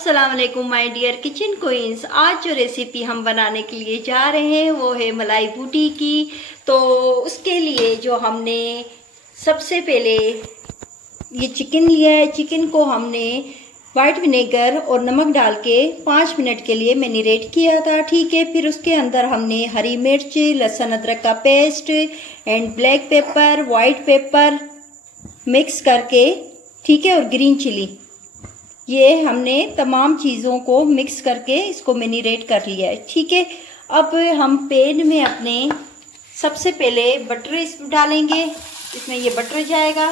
अस्सलाम वालेकुम my dear kitchen queen's. आज जो रेसिपी हम बनाने के लिए जा रहे हैं वो है मलाई बूटी की। तो उसके लिए जो हमने सबसे पहले ये चिकन लिया है। चिकन को हमने वाइट विनेगर और नमक डाल के 5 मिनट के लिए मैरिनेट किया था। ठीक है, फिर उसके अंदर हमने हरी मिर्च, लहसुन अदरक का paste and black pepper, white paper mix करके, ठीक है, और ग्रीन चिली, ये हमने तमाम चीज़ों को मिक्स करके इसको मैरिनेट कर लिया है। ठीक है, अब हम पैन में अपने सबसे पहले बटर इसमें डालेंगे। इसमें ये बटर जाएगा।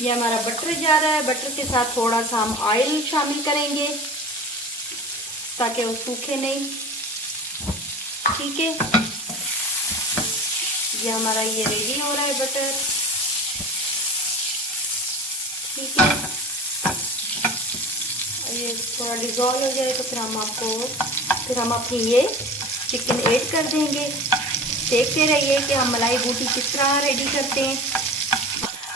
ये हमारा बटर जा रहा है। बटर के साथ थोड़ा सा हम ऑयल शामिल करेंगे ताकि वो सूखे नहीं। ठीक है, ये हमारा ये रेडी हो रहा है बटर। ठीक है, ये थोड़ा डिज़ोल्व हो जाए तो फिर हम अपनी ये चिकन ऐड कर देंगे। देखते रहिए कि हम मलाई बूटी किस तरह रेडी करते हैं।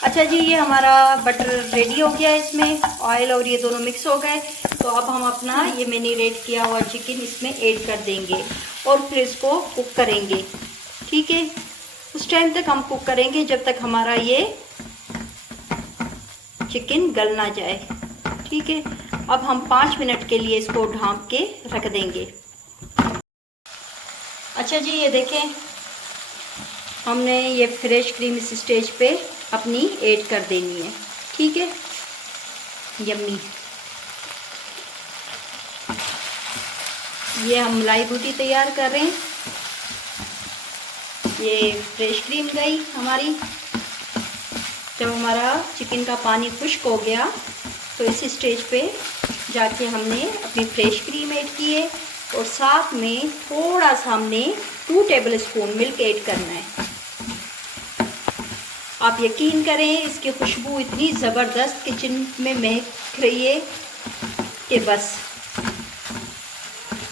अच्छा जी, ये हमारा बटर रेडी हो गया है। इसमें ऑयल और ये दोनों मिक्स हो गए। तो अब हम अपना ये मैरिनेट किया हुआ चिकन इसमें ऐड कर देंगे और फिर इसको कुक करेंगे। ठीक है, उस टाइम तक हम कुक करेंगे जब तक हमारा ये चिकन गल ना जाए। ठीक है, अब हम 5 मिनट के लिए इसको ढाँप के रख देंगे। अच्छा जी, ये देखें, हमने ये फ्रेश क्रीम इस स्टेज पे अपनी ऐड कर देनी है। ठीक है, यम्मी। ये हम मलाई बूटी तैयार कर रहे हैं। ये फ्रेश क्रीम गई हमारी। जब हमारा चिकन का पानी खुश्क हो गया तो इस स्टेज पे जाके हमने अपनी फ्रेश क्रीम ऐड की है और साथ में थोड़ा सा हमने 2 टेबल स्पून मिल्क ऐड करना है। आप यकीन करें, इसकी खुशबू इतनी ज़बरदस्त किचन में महक रही है कि बस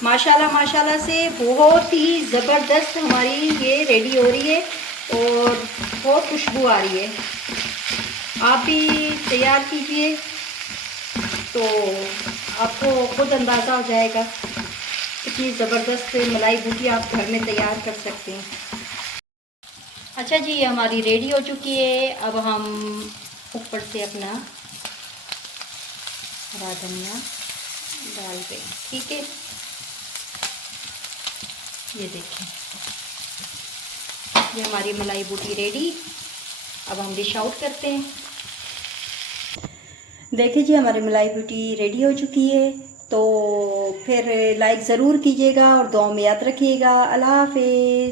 माशाल्लाह माशाल्लाह से बहुत ही ज़बरदस्त हमारी ये रेडी हो रही है और बहुत खुशबू आ रही है। आप भी तैयार कीजिए तो आपको खुद अंदाज़ा हो जाएगा कितनी ज़बरदस्त मलाई बूटी आप घर में तैयार कर सकते हैं। अच्छा जी, ये हमारी रेडी हो चुकी है। अब हम ऊपर से अपना हरा धनिया डाल दें। ठीक है, ये देखें, ये हमारी मलाई बूटी रेडी। अब हम डिश आउट करते हैं। देखिए जी, हमारी मलाई बूटी रेडी हो चुकी है। तो फिर लाइक ज़रूर कीजिएगा और दुआ में याद रखिएगा। अल्लाह हाफिज़।